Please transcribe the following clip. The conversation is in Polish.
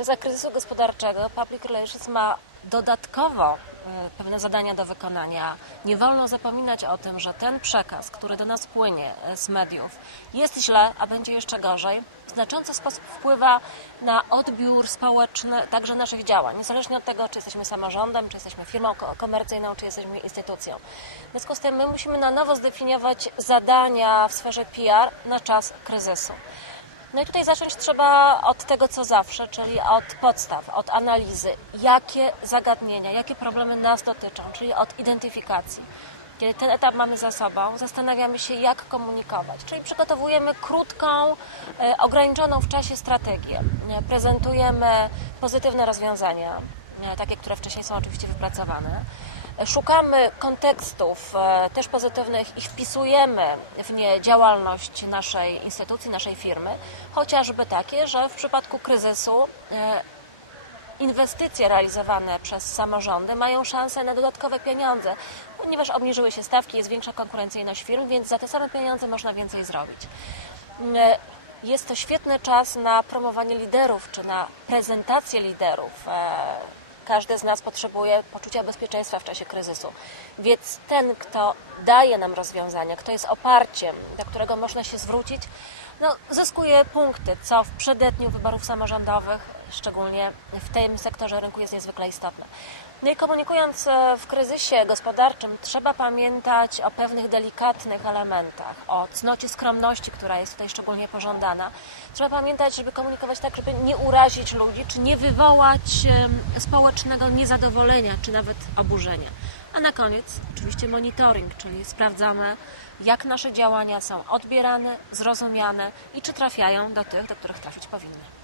czasach kryzysu gospodarczego Public Relations ma dodatkowo e, pewne zadania do wykonania. Nie wolno zapominać o tym, że ten przekaz, który do nas płynie e, z mediów, jest źle, a będzie jeszcze gorzej, w znaczący sposób wpływa na odbiór społeczny także naszych działań, niezależnie od tego, czy jesteśmy samorządem, czy jesteśmy firmą ko- komercyjną, czy jesteśmy instytucją. W związku z tym my musimy na nowo zdefiniować zadania w sferze PR na czas kryzysu. No i tutaj zacząć trzeba od tego, co zawsze, czyli od podstaw, od analizy, jakie zagadnienia, jakie problemy nas dotyczą, czyli od identyfikacji. Kiedy ten etap mamy za sobą, zastanawiamy się, jak komunikować, czyli przygotowujemy krótką, e, ograniczoną w czasie strategię. Prezentujemy pozytywne rozwiązania, takie, które wcześniej są oczywiście wypracowane. Szukamy kontekstów e, też pozytywnych i wpisujemy w nie działalność naszej instytucji, naszej firmy, chociażby takie, że w przypadku kryzysu e, inwestycje realizowane przez samorządy mają szansę na dodatkowe pieniądze, ponieważ obniżyły się stawki, jest większa konkurencyjność firm, więc za te same pieniądze można więcej zrobić. E, Jest to świetny czas na promowanie liderów, czy na prezentację liderów. Każdy z nas potrzebuje poczucia bezpieczeństwa w czasie kryzysu. Więc ten, kto daje nam rozwiązania, kto jest oparciem, do którego można się zwrócić, no, zyskuje punkty, co w przededniu wyborów samorządowych, szczególnie w tym sektorze rynku jest niezwykle istotne. No i komunikując e, w kryzysie gospodarczym, trzeba pamiętać o pewnych delikatnych elementach, o cnocie skromności, która jest tutaj szczególnie pożądana. Trzeba pamiętać, żeby komunikować tak, żeby nie urazić ludzi, czy nie wywołać społecznego niezadowolenia, czy nawet oburzenia. A na koniec oczywiście monitoring, czyli sprawdzamy, jak nasze działania są odbierane, zrozumiane i czy trafiają do tych, do których trafić powinny.